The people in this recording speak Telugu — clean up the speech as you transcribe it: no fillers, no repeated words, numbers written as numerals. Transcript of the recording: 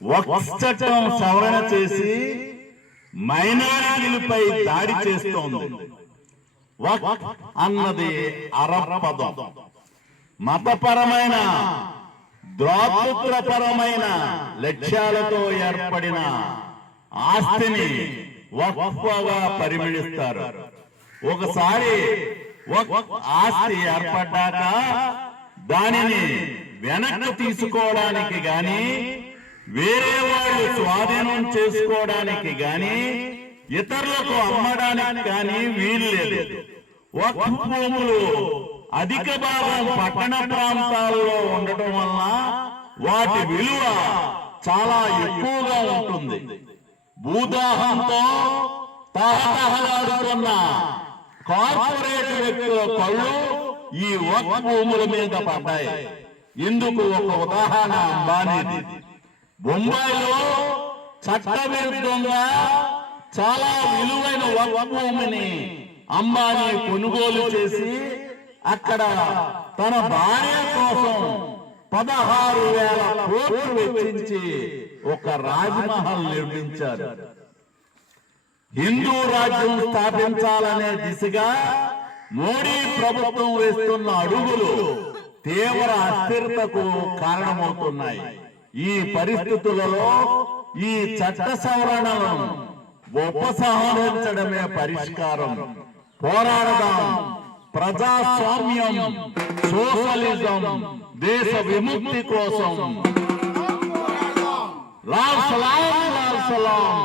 వక్ఫ్ చట్టం సవరణ చేసి మైనారిటీలపై దాడి చేస్తోంది. వక్ఫ్ అన్నది అరబ్ పదం. మతపరమైన ద్రాతృపరమైన లక్ష్యాలతో ఏర్పడిన ఆస్తిని వక్ఫ్గా పరిగణిస్తారు. ఒకసారి వక్ఫ్ ఆస్తి ఏర్పడ్డాక దానిని వెనక్కి తీసుకోవడానికి గాని, వేరే వాళ్ళు స్వాధీనం చేసుకోవడానికి గాని, ఇతరులకు అమ్మడానికి కానీ వీలు లేదు. వక్ఫ్ భూములు అధిక భాగం పట్టణ ప్రాంతాల్లో ఉండటం వల్ల వాటి విలువ చాలా ఎక్కువగా ఉంటుంది. భూదాహంతో తహతహలాడుతున్న కార్పొరేట్ వ్యక్తుల కళ్ళు ఈ వక్ఫ్ భూముల మీద పడ్డాయి. ఇందుకు ఒక ఉదాహరణ అంబానీది. బొంబాయిలో చట్టవిరుద్ధంగా చాలా విలువైన వక్ఫ్ భూమిని అంబానీ కొనుగోలు చేసి అక్కడ తన భార్య కోసం 16,000 కోట్లు వెచ్చించి ఒక రాజ్మహల్ నిర్మించారు. హిందూ రాజ్యం స్థాపించాలనే దిశగా మోడీ ప్రభుత్వం వేస్తున్న అడుగులు తీవ్ర అస్థిరతకు కారణమవుతున్నాయి. ఈ పరిస్థితులలో ఈ చట్ట సవరణలను ఉపసంహరించడమే పరిష్కారం. పోరాడదాం. ప్రజాస్వామ్యం, సోషలిజం, దేశ విముక్తి కోసం. లాల్ సలాం, లాల్ సలాం.